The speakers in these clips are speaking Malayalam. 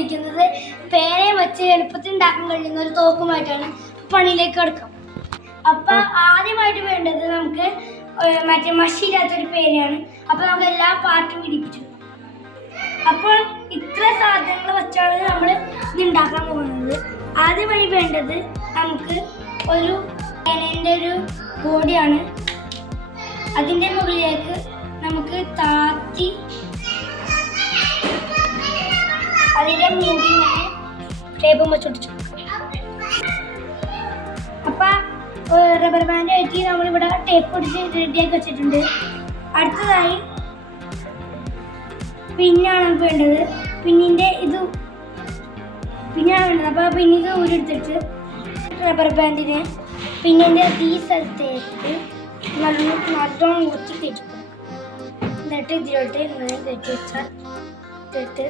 വന്നിരിക്കുന്നത് പേനയെ വെച്ച് എളുപ്പത്തിൽ ഉണ്ടാക്കാൻ കഴിയുന്ന ഒരു തോക്കുമായിട്ടാണ്. പണിയിലേക്ക് കിടക്കാം. അപ്പൊ ആദ്യമായിട്ട് വേണ്ടത് നമുക്ക് മറ്റേ മഷിയില്ലാത്തൊരു പേനയാണ്. അപ്പൊ നമുക്ക് എല്ലാ പാർട്ടും പിടിപ്പിച്ചു. അപ്പോൾ ഇത്ര സാധനങ്ങൾ വെച്ചാണ് നമ്മൾ ഇത് ഉണ്ടാക്കാൻ പോകുന്നത്. ആദ്യമായി വേണ്ടത് നമുക്ക് ഒരു പേനേൻ്റെ ഒരു ബോഡിയാണ്. അതിൻ്റെ മുകളിലേക്ക് നമുക്ക് താത്തി അതിൻ്റെ മൂടി ഇങ്ങനെ ടേപ്പും വെച്ചൊട്ടിച്ചു. അപ്പം റബ്ബർ ബാൻഡ് ആയിട്ട് നമ്മളിവിടെ ടേപ്പ് ഒടിച്ച് റെഡിയാക്കി വെച്ചിട്ടുണ്ട്. അടുത്തതായി പിന്നാണ് നമുക്ക് വേണ്ടത്. പിന്നാണ് വേണ്ടത്. അപ്പോൾ പിന്നിത് ഊരെടുത്തിട്ട് റബ്ബർ ബാൻഡിനെ പിന്നിൻ്റെ ഈ സ്ഥലത്തേക്ക് നല്ലോണം ഊറ്റി കയറ്റി എന്നിട്ട് ഇതിലോട്ട് ഇങ്ങനെ കയറ്റി വെച്ചാൽ ഇട്ടിട്ട്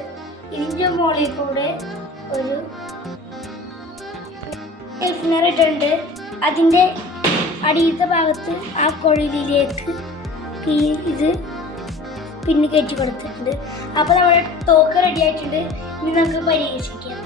ഇതിൻ്റെ മുകളിൽ കൂടെ ഒരു ടൈഫിനർ ഇട്ടുണ്ട്. അതിൻ്റെ അടിയിലത്തെ ഭാഗത്ത് ആ കുഴലിലേക്ക് ഇത് പിന്നെ കയറ്റി കൊടുത്തിട്ടുണ്ട്. അപ്പോൾ നമ്മുടെ തോക്ക് റെഡി ആയിട്ടുണ്ട്. ഇനി നമുക്ക് പരീക്ഷിക്കാം.